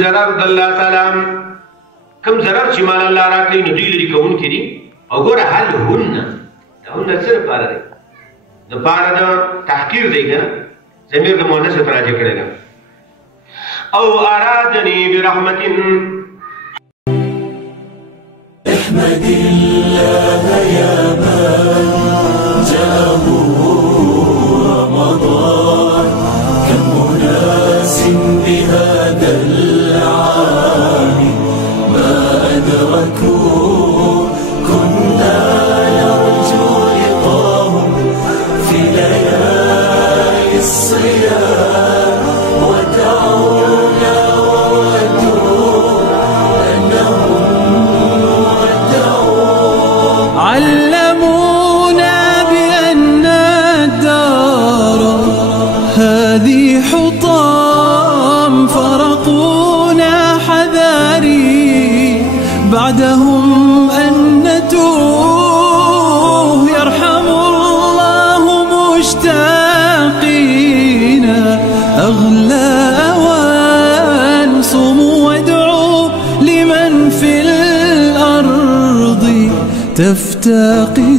ضرر د الله تعالی کوم ضرر چې مال الله راکړي نو دوی لري کوونکي دي او ګوره حل هن څه لپاره دی د پاره د تحقیر دی که ضمیر د مؤنث ته راجع کړی ده او ارادني برحمة احمد الله يا من جاءه رمضان كم أناس بهذا العام ما أدركوا كنا نرجو لقاهم في ليالي الصيام ودعونا وودوا أنهم علمونا بأن الدار هذه حطام فرقونا حذاري بعدهم أن نتوه يرحم الله مشتاقين أغلى أوان صوموا وادعوا لمن في الأرض تفتقدون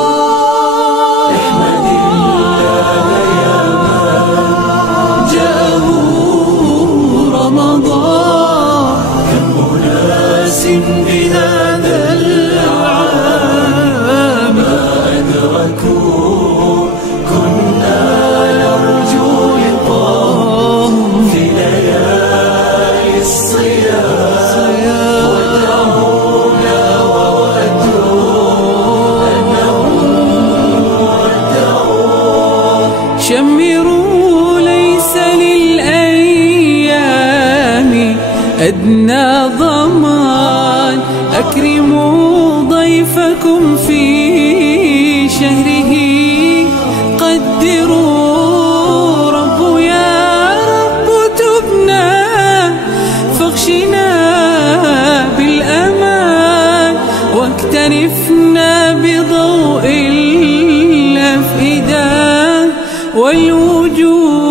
رمضان احمد الله يا من جاءه رمضان كم أناس بهذا العام ما أدركوا كنا نرجو لقاهم في ليالي الصيام ودعونا وودوا أنهم ودعوا شمروا ليس للأيام أدنى ضمان أكرموا ضيفكم في شهره قدروا رب يا رب تبنا فاغشنا بالأمان واكترفنا بضوء الأفئدة والوجوه